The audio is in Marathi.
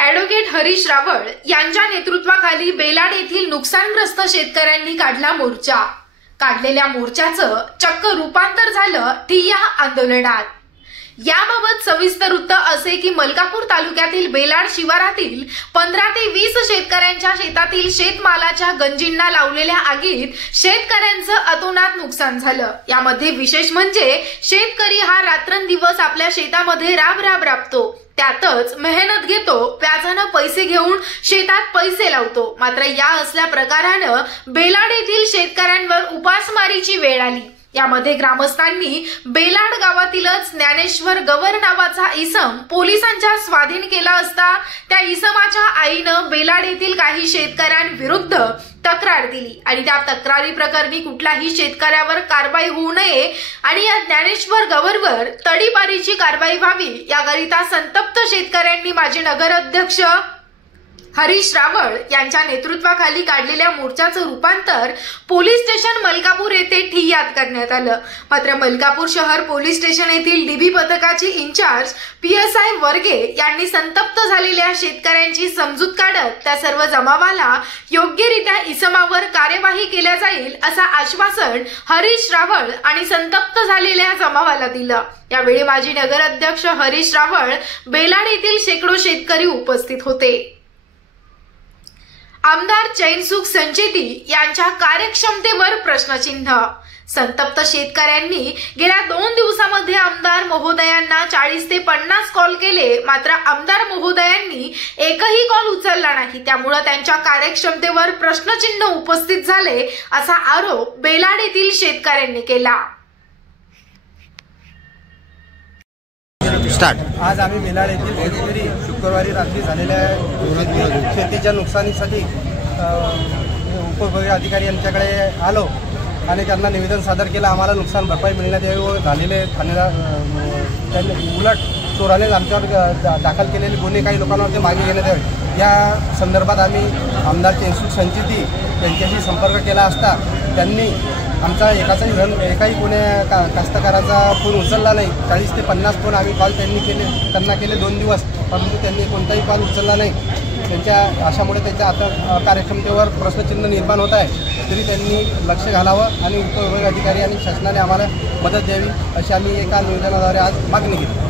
ॲडव्होकेट हरीश रावळ यांच्या नेतृत्वाखाली बेलाड येथील नुकसानग्रस्त शेतकऱ्यांनी काढला मोर्चा। काढलेल्या मोर्चाचं चक्क रूपांतर झालं ठिय्या आंदोलनात। याबाबत सविस्तर वृत्त असे की मलकापूर तालुक्यातील बेलाड शिवारातील 15 ते 20 शेतकऱ्यांच्या शेतातील शेतमालाच्या गंजींना लावलेल्या आगीत शेतकऱ्यांचं अतोनात नुकसान झालं। यामध्ये विशेष म्हणजे शेतकरी हा रात्रंदिवस आपल्या शेतामध्ये राबतो, त्यातच मेहनत घेतो, व्याजाने पैसे घेऊन शेतात पैसे लावतो। मात्र या असल्या प्रकारानं बेलाड येथील शेतकऱ्यांवर उपासमारीची वेळ आली। यामध्ये ग्रामस्थांनी बेलाड गावातीलच ज्ञानेश्वर गवर नावाचा इसम पोलिसांच्या स्वाधीन केला असता त्या इसमाच्या आईनं बेलाड येथील काही शेतकऱ्यांविरुद्ध तक्रार दिली आणि त्या तक्रारी प्रकरणी कुठल्याही शेतकऱ्यावर कारवाई होऊ नये आणि या ज्ञानेश्वर गवरवर तडीपारीची कारवाई व्हावी याकरिता संतप्त शेतकऱ्यांनी माजी नगराध्यक्ष हरीश रावळ यांच्या नेतृत्वाखाली काढलेल्या मोर्चाचं रूपांतर पोलीस स्टेशन मलकापूर येथे ठिय्यात करण्यात आलं। मात्र मलकापूर शहर पोलीस स्टेशन येथील डीबी पथकाचे इंचार्ज PSI वर्गे यांनी संतप्त झालेल्या शेतकऱ्यांची समजूत काढत त्या सर्व जमावाला योग्यरित्या इसमावर कार्यवाही केल्या जाईल असं आश्वासन हरीश रावळ आणि संतप्त झालेल्या जमावाला दिलं। यावेळी माजी नगराध्यक्ष हरीश रावळ, बेलाड येथील शेकडो शेतकरी उपस्थित होते। आमदार चैनसुख संचेती यांच्या कार्यक्षमतेवर प्रश्नचिन्ह। संतप्त शेतकऱ्यांनी गेल्या 2 दिवसांमध्ये आमदार महोदयांना 40 ते 50 कॉल केले, मात्र आमदार महोदयांनी एकही कॉल उचलला नाही। त्यामुळे त्यांच्या कार्यक्षमतेवर प्रश्नचिन्ह उपस्थित झाले असा आरोप बेलाड येथील शेतकऱ्यांनी केला। आज आम्ही बेलाड येथील शेतकरी शुक्रवारी रात्री झालेल्या शेतीच्या नुकसानीसाठी उपविभागीय अधिकारी यांच्याकडे आलो आणि त्यांना निवेदन सादर केलं। आम्हाला नुकसान भरपाई मिळण्यात यावी व झालेले त्यांनी उलट चोराने आमच्यावर दाखल केलेले गुन्हे काही लोकांवर ते मागे घेण्यात यावे या संदर्भात आम्ही आमदार चैनसुख संचेती यांच्याशी संपर्क केला असता त्यांनी आमचा एकाही कोणी कास्तकाराचा फोन उचलला नाही। 40 ते 50 फोन आम्ही कॉल त्यांना केले 2 दिवस, परंतु त्यांनी कोणताही कॉल उचलला नाही। अशामुळे त्यांच्या आता कार्यक्षमतेवर प्रश्नचिन्ह निर्माण होत आहे। तरी त्यांनी लक्ष घालावं आणि उपविभागीय अधिकारी आणि शासनाने आम्हाला मदत द्यावी अशी आम्ही एका निवेदनाद्वारे आज मागणी केली।